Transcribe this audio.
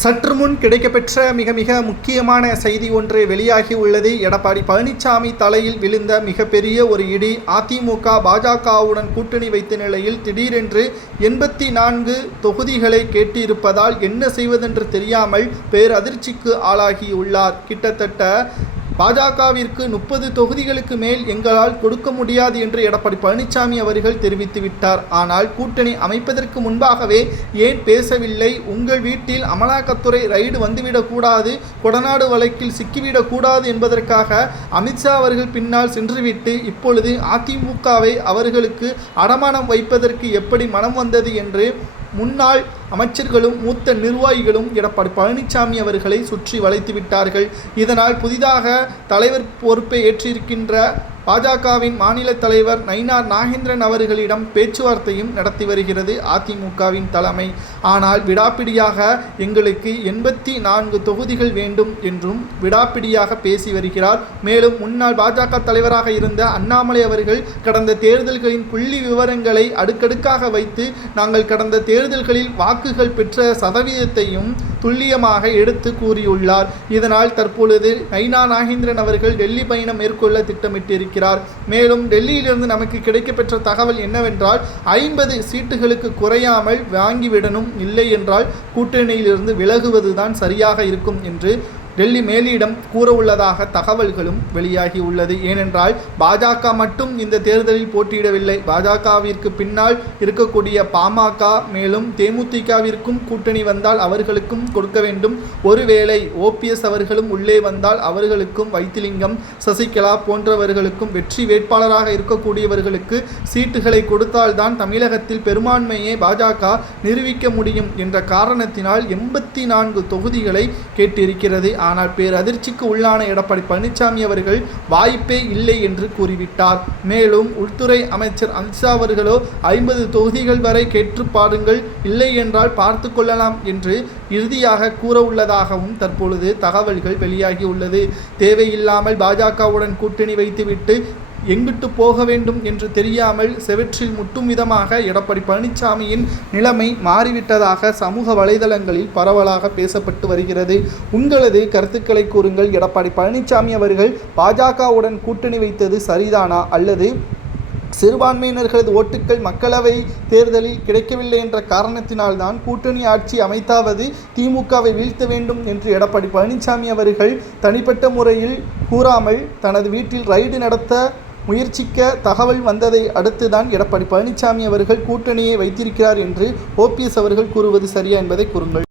சற்று முன் கிடைக்கப்பெற்ற மிக மிக முக்கியமான செய்தி ஒன்று வெளியாகி உள்ளது எடப்பாடி பழனிசாமி தலையில் விழுந்த மிகப்பெரிய ஒரு இடி அதிமுக பாஜகவுடன் கூட்டணி வைத்த நிலையில் திடீரென்று எண்பத்தி நான்கு தொகுதிகளை கேட்டிருப்பதால் என்ன செய்வதென்று தெரியாமல் பேரதிர்ச்சிக்கு ஆளாகியுள்ளார். கிட்டத்தட்ட பாஜகவிற்கு முப்பது தொகுதிகளுக்கு மேல் எங்களால் கொடுக்க முடியாது என்று எடப்பாடி பழனிசாமி அவர்கள் தெரிவித்து விட்டார். ஆனால் கூட்டணி அமைப்பதற்கு முன்பாகவே ஏன் பேசவில்லை? உங்கள் வீட்டில் அமலாக்கத்துறை ரைடு வந்துவிடக்கூடாது கொடநாடு வழக்கில் சிக்கிவிடக்கூடாது என்பதற்காக அமித்ஷா அவர்கள் பின்னால் சென்றுவிட்டு இப்பொழுது அதிமுகவை அவர்களுக்கு அடமானம் வைப்பதற்கு எப்படி மனம் வந்தது என்று முன்னாள் அமைச்சர்களும் மூத்த நிர்வாகிகளும் எடப்பாடி பழனிசாமி அவர்களை சுற்றி வளைத்து விட்டார்கள் இதனால் புதிதாக தலைவர் பொறுப்பை ஏற்றிருக்கின்ற பாஜகவின் மாநில தலைவர் நயினார் நாகேந்திரன் அவர்களிடம் பேச்சுவார்த்தையும் நடத்தி வருகிறது அதிமுகவின் தலைமை. ஆனால் விடாப்பிடியாக எங்களுக்கு எண்பத்தி நான்கு தொகுதிகள் வேண்டும் என்றும் விடாப்பிடியாக பேசி வருகிறார். மேலும் முன்னாள் பாஜக தலைவராக இருந்த அண்ணாமலை அவர்கள் கடந்த தேர்தல்களின் புள்ளி விவரங்களை அடுக்கடுக்காக வைத்து நாங்கள் கடந்த தேர்தல்களில் வாக்குகள் பெற்ற சதவீதத்தையும் துல்லியமாக எடுத்து கூறியுள்ளார். இதனால் தற்பொழுது நைனா நாகேந்திரன் அவர்கள் டெல்லி பயணம் மேற்கொள்ள திட்டமிட்டிருக்கிறார். மேலும் டெல்லியிலிருந்து நமக்கு கிடைக்கப்பெற்ற தகவல் என்னவென்றால் ஐம்பது சீட்டுகளுக்கு குறையாமல் வாங்கிவிடணும் இல்லை என்றால் கூட்டணியிலிருந்து விலகுவதுதான் சரியாக இருக்கும் என்று டெல்லி மேலிடம் கூறவுள்ளதாக தகவல்களும் வெளியாகி உள்ளது. ஏனென்றால் பாஜக மட்டும் இந்த தேர்தலில் போட்டியிடவில்லை. பாஜகவிற்கு பின்னால் இருக்கக்கூடிய பாமக மேலும் தேமுதிகவிற்கும் கூட்டணி வந்தால் அவர்களுக்கும் கொடுக்க வேண்டும். ஒருவேளை ஓபிஎஸ் அவர்களும் உள்ளே வந்தால் அவர்களுக்கும் வைத்திலிங்கம் சசிகலா போன்றவர்களுக்கும் வெற்றி வேட்பாளராக இருக்கக்கூடியவர்களுக்கு சீட்டுகளை கொடுத்தால்தான் தமிழகத்தில் பெரும்பான்மையை பாஜக நிரூபிக்க முடியும் என்ற காரணத்தினால் எண்பத்தி நான்கு தொகுதிகளை கேட்டிருக்கிறது. ஆனால் பேரதிர்ச்சிக்கு உள்ளான எடப்பாடி பழனிசாமி அவர்கள் வாய்ப்பே இல்லை என்று கூறிவிட்டார். மேலும் உள்துறை அமைச்சர் அமித்ஷா அவர்களோ ஐம்பது தொகுதிகள் வரை கேட்டு பாருங்கள் இல்லை என்றால் பார்த்து கொள்ளலாம் என்று இறுதியாக கூற உள்ளதாகவும் தற்பொழுது தகவல்கள் வெளியாகி உள்ளது. தேவையில்லாமல் பாஜகவுடன் கூட்டணி வைத்துவிட்டு எங்கிட்டு போக வேண்டும் என்று தெரியாமல் செவற்றில் முட்டும் விதமாக எடப்பாடி பழனிசாமியின் நிலைமை மாறிவிட்டதாக சமூக வலைதளங்களில் பரவலாக பேசப்பட்டு வருகிறது. உங்களது கருத்துக்களை கூறுங்கள். எடப்பாடி பழனிசாமி அவர்கள் பாஜகவுடன் கூட்டணி வைத்தது சரிதானா? அல்லது சிறுபான்மையினர்களது ஓட்டுக்கள் மக்களவை தேர்தலில் கிடைக்கவில்லை என்ற காரணத்தினால்தான் கூட்டணி ஆட்சி அமைத்தாவது திமுகவை வீழ்த்த வேண்டும் என்று எடப்பாடி பழனிசாமி அவர்கள் தனிப்பட்ட முறையில் கூறாமல் தனது வீட்டில் ரைடு நடத்த முயற்சிக்க தகவல் வந்ததை அடுத்து தான் எடப்பாடி பழனிசாமி அவர்கள் கூட்டணியை வைத்திருக்கிறார் என்று ஓபிஎஸ் அவர்கள் கூறுவது சரியா என்பதை கூறுங்கள்.